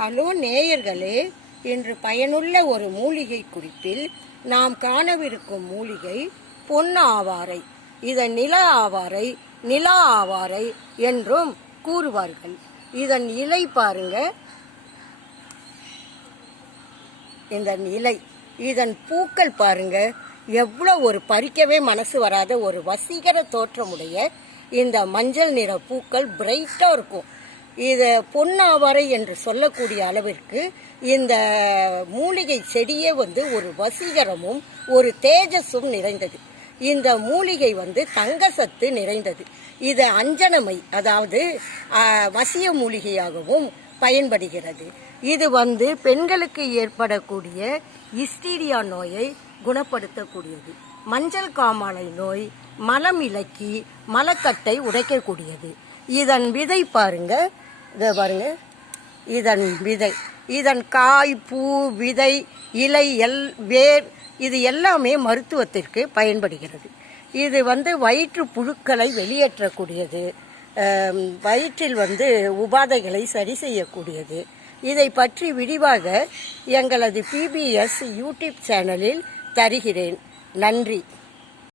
Hello நேயர்களே இன்று பயனுள்ள ஒரு மூலிகை குறிப்பில் நாம் காணவிருக்கும் மூலிகை பொன் ஆவாரை. இதன் நில ஆவாரை நிலா ஆவாரை என்றும் கூறுவார்கள். இதன் இலை பாருங்க. இதன் இலை இதன் பூக்கள் பாருங்க. எவ்வளோ ஒரு பறிக்கவே மனசு வராத ஒரு வசீகர தோற்றமுடைய இந்த மஞ்சள் நிற பூக்கள் பிரைட்டாக இருக்கும். இது பொன்னாவரை என்று சொல்லக்கூடிய அளவிற்கு இந்த மூலிகை செடியே வந்து ஒரு வசீகரமும் ஒரு தேஜஸும் நிறைந்தது. இந்த மூலிகை வந்து தங்க சத்து நிறைந்தது. இது அஞ்சனமை அதாவது வசிய மூலிகையாகவும் பயன்படுகிறது. இது வந்து பெண்களுக்கு ஏற்படக்கூடிய இஸ்டீரியா நோயை குணப்படுத்தக்கூடியது. மஞ்சள் காமாலை நோய் மலம் இலக்கி மலக்கட்டை உடைக்கக்கூடியது. இதன் விதை பாருங்கள் இதை பாருங்க. இதன் விதை. இதன் காய் பூ விதை இலை எல் வேர் இது எல்லாமே மருத்துவத்திற்கு பயன்படுகிறது. இது வந்து வயிற்று புழுக்களை வெளியேற்றக்கூடியது. வயிற்றில் வந்து உபாதைகளை சரி செய்யக்கூடியது. இதை பற்றி விரிவாக எங்களது பிபிஎஸ் யூடியூப் சேனலில் தருகிறேன். நன்றி.